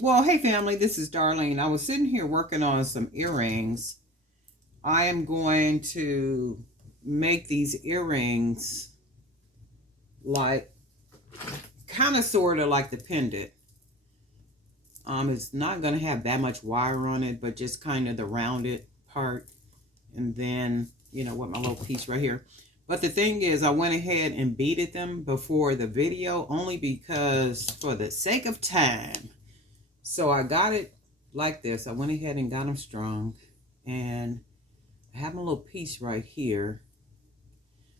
Well, hey family, this is Darlene. I was sitting here working on some earrings. I am going to make these earrings like kind of sort of like the pendant. It's not going to have that much wire on it, but just kind of the rounded part. And then, with my little piece right here. But the thing is, I went ahead and beaded them before the video only because for the sake of time. So I got it like this. I went ahead and got them strung. And I have a little piece right here.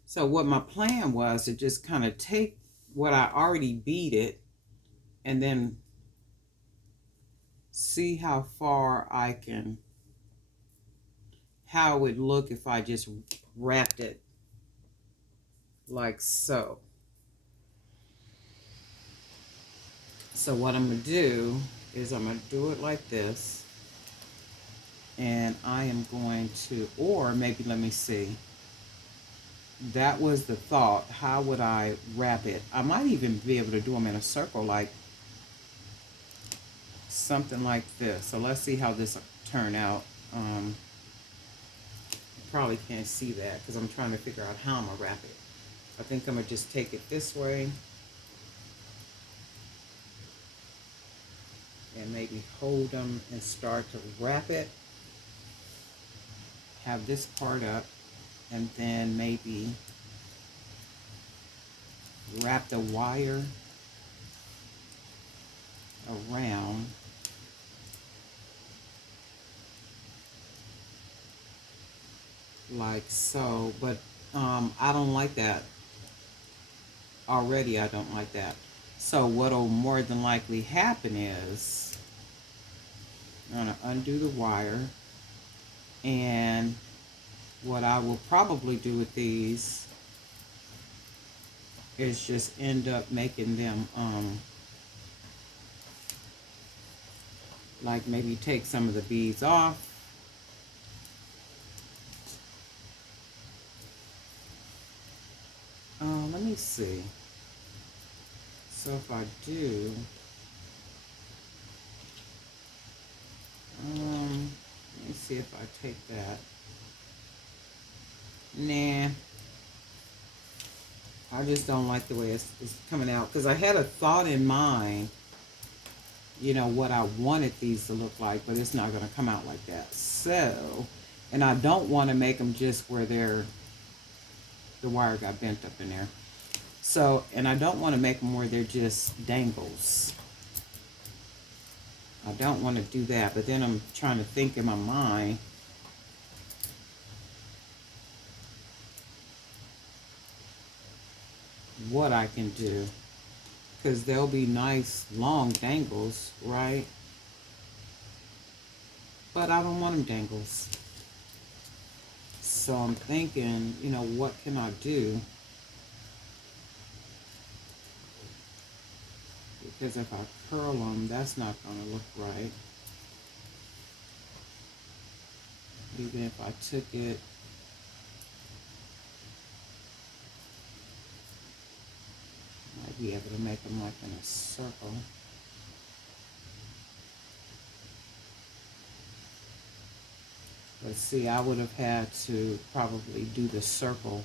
So what my plan was to just kind of take what I already beaded and then see how far I can, how it would look if I just wrapped it like so. So what I'm going to do is I'm going to do it like this. And I am going to, or maybe let me see. That was the thought. How would I wrap it? I might even be able to do them in a circle like something like this. So let's see how this will turn out. You probably can't see that because I'm trying to figure out how I'm going to wrap it. I think I'm going to just take it this way and maybe hold them and start to wrap it. Have this part up and then maybe wrap the wire around like so. But I don't like that. Already I don't like that. So what'll more than likely happen is I'm going to undo the wire, and what I will probably do with these is just end up making them like maybe take some of the beads off. Let me see. So if I do, let me see if I take that. Nah, I just don't like the way it's coming out because I had a thought in mind, what I wanted these to look like, but it's not going to come out like that. So, and I don't want to make them just where the wire got bent up in there. So, and I don't want to make them where they're just dangles. I don't want to do that, but then I'm trying to think in my mind what I can do, because they'll be nice long dangles, right? But I don't want them dangles. So I'm thinking, what can I do? Because if I curl them, that's not going to look right. Even if I took it, I might be able to make them like in a circle. But see, I would have had to probably do the circle.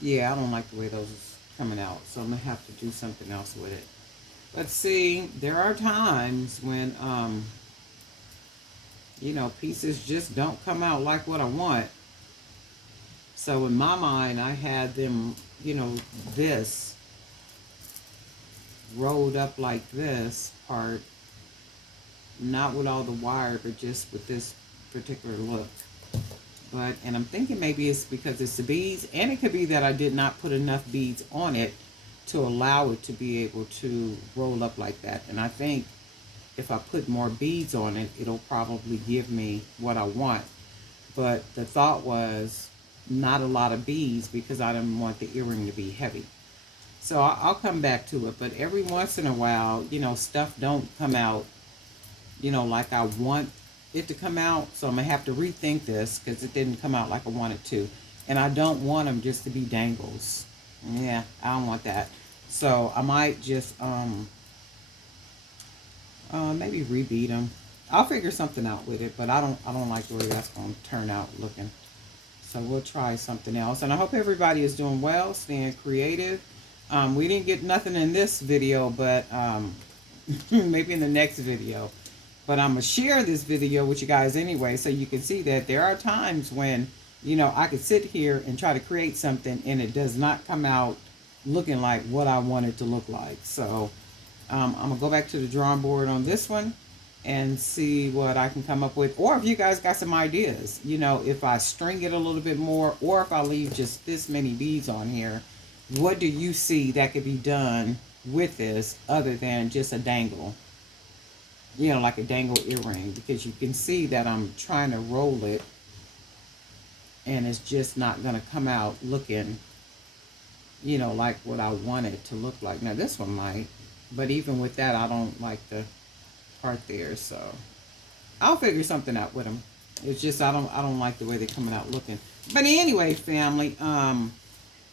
Yeah, I don't like the way those is coming out, so I'm going to have to do something else with it. But see, there are times when, pieces just don't come out like what I want. So in my mind, I had them, this rolled up like this part, not with all the wire, but just with this particular look. But, and I'm thinking maybe it's because it's the beads, and it could be that I did not put enough beads on it to allow it to be able to roll up like that. And I think if I put more beads on it, it'll probably give me what I want. But the thought was not a lot of beads because I didn't want the earring to be heavy. So I'll come back to it. But every once in a while, stuff don't come out, like I want it to come out. So I'm going to have to rethink this because it didn't come out like I wanted to. And I don't want them just to be dangles. Yeah, I don't want that. So I might just Maybe rebeat them. I'll figure something out with it, but I don't like the way that's going to turn out looking. So we'll try something else. And I hope everybody is doing well, staying creative. We didn't get nothing in this video, but maybe in the next video. But I'm going to share this video with you guys anyway, so you can see that there are times when, I could sit here and try to create something and it does not come out looking like what I want it to look like. So I'm going to go back to the drawing board on this one and see what I can come up with. Or if you guys got some ideas, if I string it a little bit more, or if I leave just this many beads on here, what do you see that could be done with this other than just a dangle? Like a dangle earring, because you can see that I'm trying to roll it and it's just not going to come out looking, like what I want it to look like. Now this one might, but even with that, I don't like the part there, so I'll figure something out with them. It's just I don't like the way they're coming out looking. But anyway, family,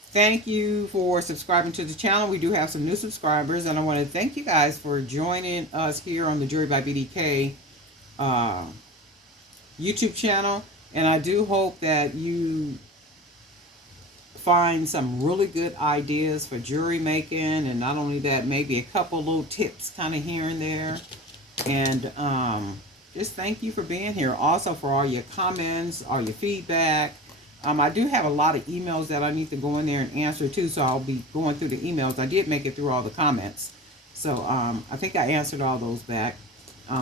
thank you for subscribing to the channel. We do have some new subscribers, and I want to thank you guys for joining us here on the Jewelry by BDK YouTube channel. And I do hope that you find some really good ideas for jewelry making, and not only that, maybe a couple little tips kind of here and there. And just thank you for being here. Also for all your comments, all your feedback. I do have a lot of emails that I need to go in there and answer too, so I'll be going through the emails. I did make it through all the comments, so I think I answered all those back.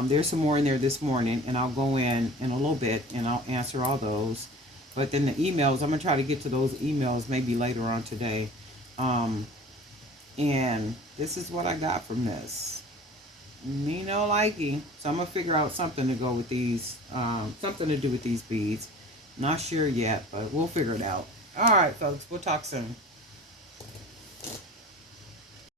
There's some more in there this morning, and I'll go in a little bit and I'll answer all those. But then the emails, I'm gonna try to get to those emails maybe later on today. And this is what I got from this. Me no likey. So I'm gonna figure out something to go with these, something to do with these beads. Not sure yet, but we'll figure it out. All right, folks, we'll talk soon.